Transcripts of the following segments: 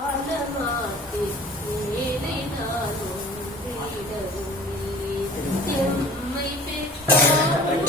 ஆழமாக்கி மேலே நான் ஒன்றிடவும் எம்மை பெற்றார்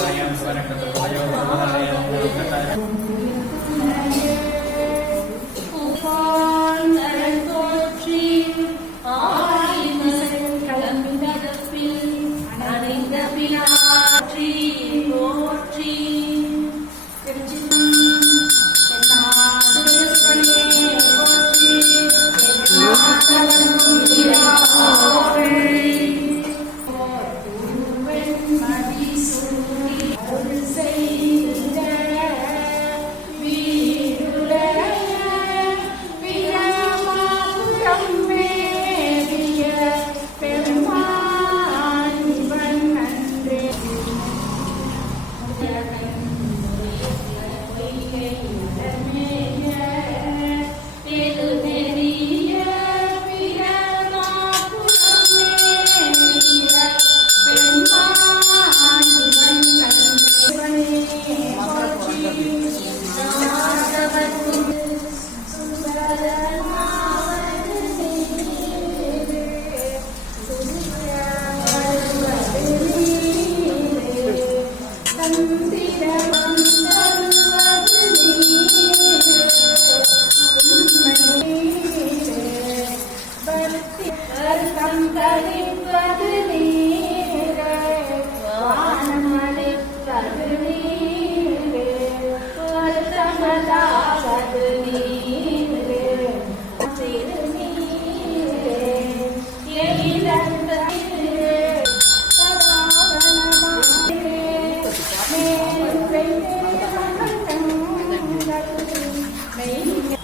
me.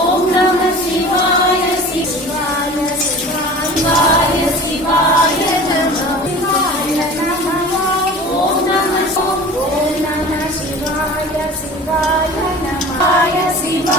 ஓம் நம சிவாய சிவாய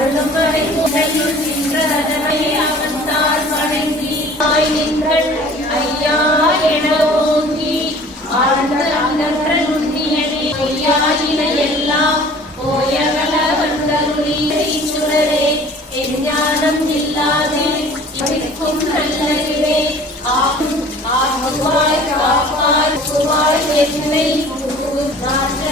அருளும் வரை உலகில் நின்ற அதனை அவன் தான் வணங்கி ஆயினங்கள் ஆகும் ஆகுவாய் காப்பாய் சுவாய் என்னை நாட்டு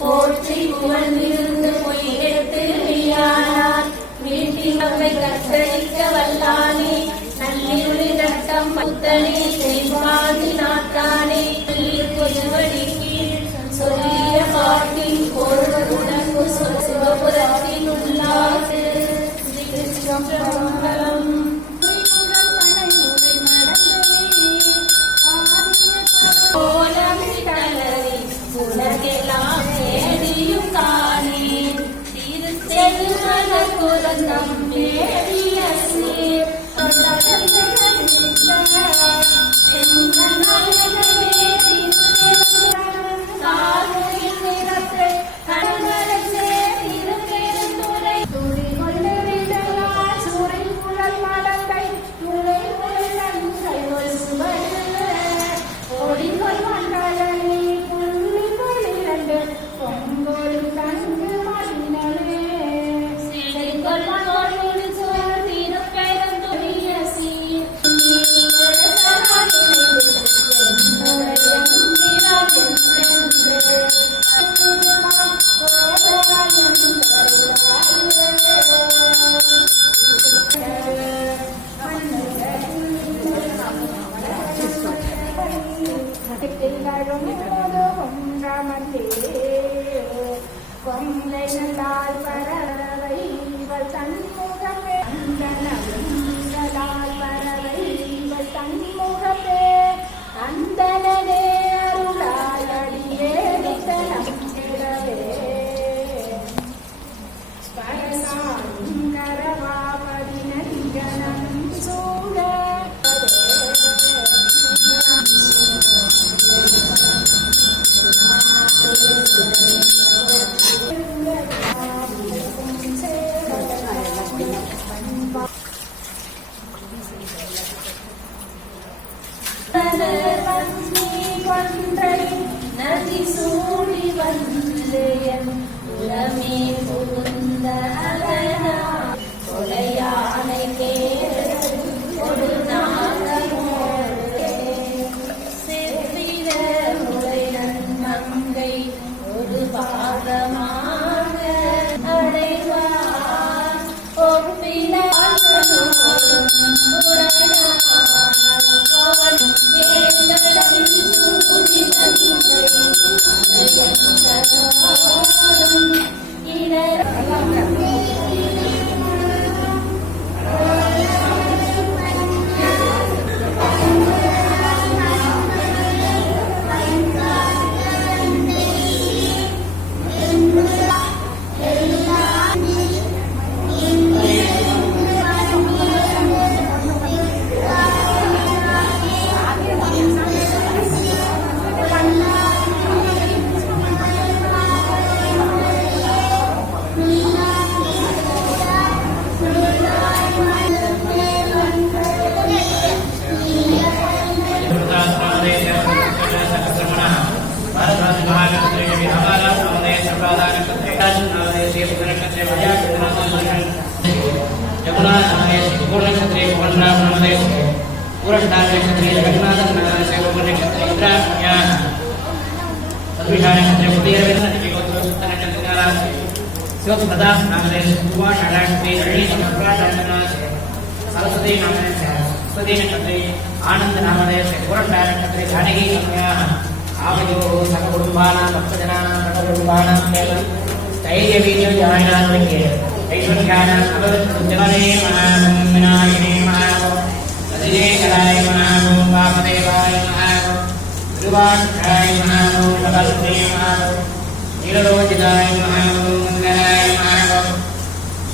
போற்றி புகழ்ந்திருந்து பொய்கெடுத்து வெளியானார் வீட்டின் வல்லானே நல்லிருளி நட்டம் பத்தனே கொங்கை நல்லால் பறவை இவள் தன்முகமே அந்தனலால் பறவை இவள் தன்முகமே அந்தனே வந்து என் உலமே புகுந்த सरस्वती नामने सरस्वती नक्षत्रे आनंद नामने पुरंडा नक्षत्रे जानकी कन्याः आवयोः सककुटुम्बानां भक्तजनानां सककुटुम्बानां स्थैर्यवीर्यजायनात्मके ऐश्वर्याणां अवरुद्धजवने महागं विनायिने महागो नदिजेकराय महागो वामदेवाय महागो गुरुवाक्षाय महागो नवस्ते महागो नीललोचिताय महागो मङ्गलाय महागो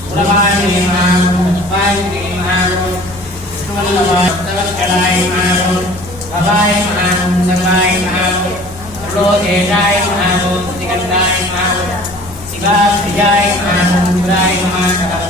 गुणवाय महागो वायुदेवाय महागो विष्णुवल्लभाय भक्तवत्सलाय महागो भवाय महागो सर्वाय महागो लोकेशाय महागो प्रतिगन्धाय महागो शिवाप्रियाय महागो शिवाय महागो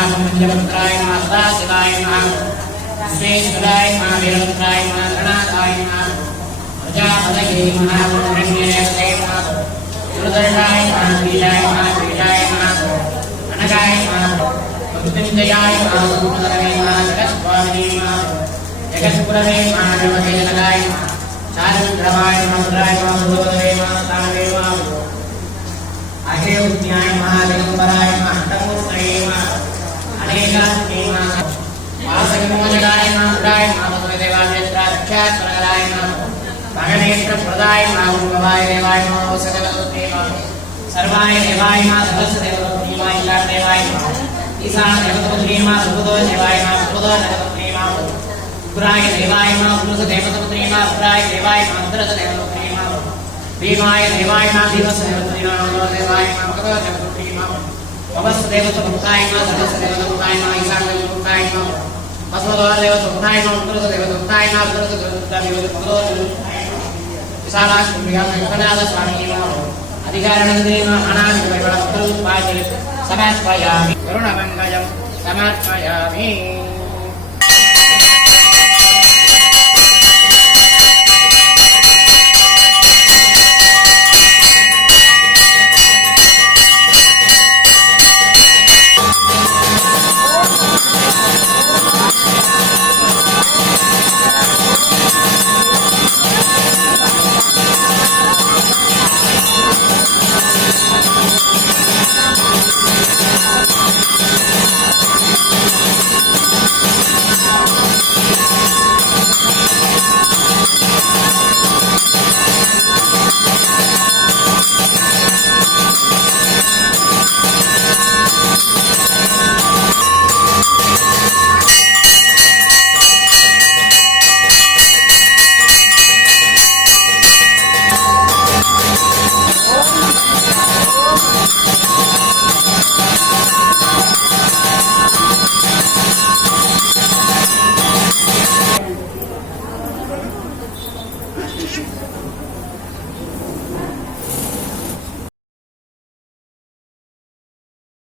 महामंजवत्राय महासदाशिवाय महागो विश्वेश्वराय महावीरवत्राय महागणाधाय महागो प्रजापतये महापुरुषण्ये महातो दुर्दर्शाय महावीराय महावीराय महातो अनगाय महातो मृत्युञ्जयाय महातो नरवे महाजगस्वामिने महातो जगत्पुरवे महागणपते नगाय चारुद्रवाय महाभद्राय महाभूतवे महातावे महाभूतो अहे उज्ञाय महादिगंबराय महातमूर्तये महातो अनेकात्मे महातो वासविमोचनाय महाभद्राय महाभद्रदेवादेवराक्षात्परगलाय महातो भगनेत्रप्रदाय महाभूभवाय देवाय ప్రదాయ మాగుణవాయ దేవాయ మానవ సకలదేవ సర్వాయ దేవాయ మా సహస్ర దేవతీమా ఇల్లాట దేవాయ ఈశాన దేవతీమా సుబుదో దేవాయ మా సుబుదో దేవతీమా ఉగ్రాయ దేవాయ దేవాయ మా వసుదేవ సుఖాయ ధనసదేవ సుఖాయ ఈశాన్య సుఖాయ వసుదేవ సుఖాయ ఉత్తరదేవ సుఖాయ ఉత్తరదేవ విశాలాశ్వరియాద స్వామి అధికారణదేవ సమర్పయామి సమర్పయామి.